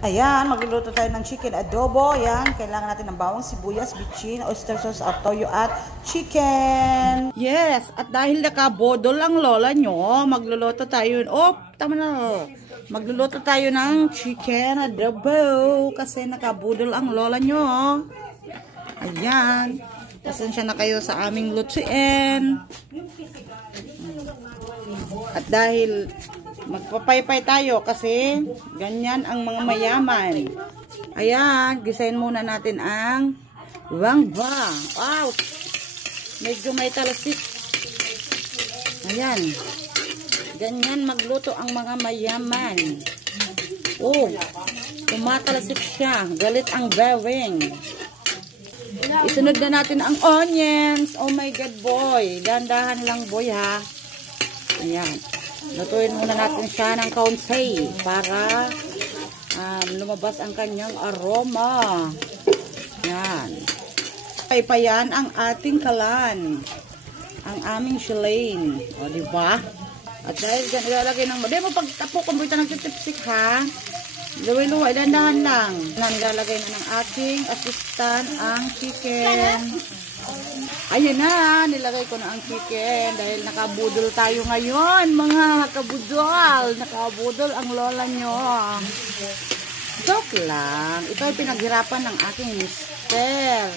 Ayan, magluluto tayo ng chicken adobo. Ayan, kailangan natin ng bawang, sibuyas, bitchin, oyster sauce, at toyo at chicken. Yes, at dahil nakabodol ang lola nyo, magluluto tayo. Oh, tama na. Magluluto tayo ng chicken adobo kasi nakabodol ang lola nyo. Ayan, pasensya na kayo sa aming lutuin. At dahil magpapaypay tayo kasi ganyan ang mga mayaman. Ayan, gisayin muna natin ang wangba. Wow! Medyo may talasik. Ayan. Ganyan magluto ang mga mayaman. Oh, tumatalasik siya. Galit ang bawing. Isunod na natin ang onions. Oh my God, boy. Dandahan lang, boy, ha. Ayan. Lutuin muna natin siya ng kaunti para lumabas ang kanyang aroma. Yan. Paypayan ang ating kalan. Ang aming shilane. O, diba? At dahil dyan, ilalagay ng... Di mo pagtapok kung buwita nagtitipsik, ha? Luway-luway, dandahan lang. Nilalagay na ng ating assistant ang chicken. Ayan na, nilagay ko na ang chicken dahil nakabudol tayo ngayon, mga kabudol. Nakabudol ang lola nyo. Joke lang. Ito ay pinaghirapan ng aking mister.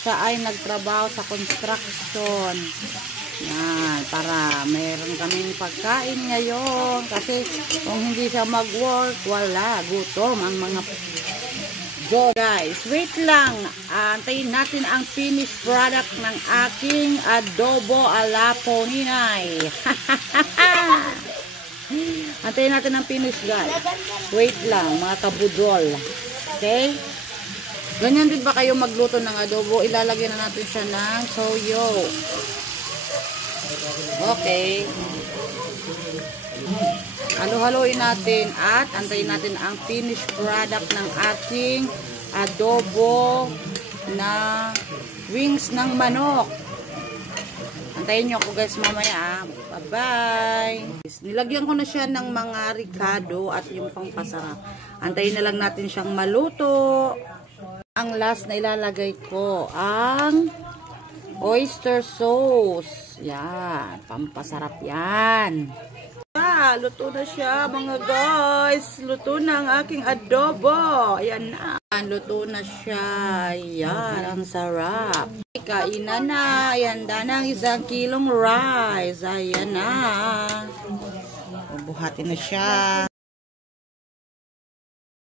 Siya ay nagtrabaho sa construction. Yan, para meron kaming pagkain ngayon. Kasi kung hindi siya mag-work, wala. Gutom ang mga... So guys, wait lang. Antayin natin ang finished product ng aking adobo ala Poninay. Antayin natin ang finished, guys. Wait lang, mga kabudol. Okay? Ganyan din ba kayo magluto ng adobo? Ilalagyan na natin siya ng toyo. Okay. Halo-haloin natin at antayin natin ang finished product ng ating adobo na wings ng manok. Antayin nyo ako, guys, mamaya. Bye-bye. Nilagyan ko na siya ng mga ricado at yung pangpasarap. Antayin na lang natin siyang maluto. Ang last na ilalagay ko ang oyster sauce. Yan, pampasarap yan. Luto na siya, mga guys. Luto na ang aking adobo. Ayan na. Luto na siya. Ayan, ang sarap. Kainan na. Ayan na ng 1 kilong rice. Ayan na. Buhatin na siya.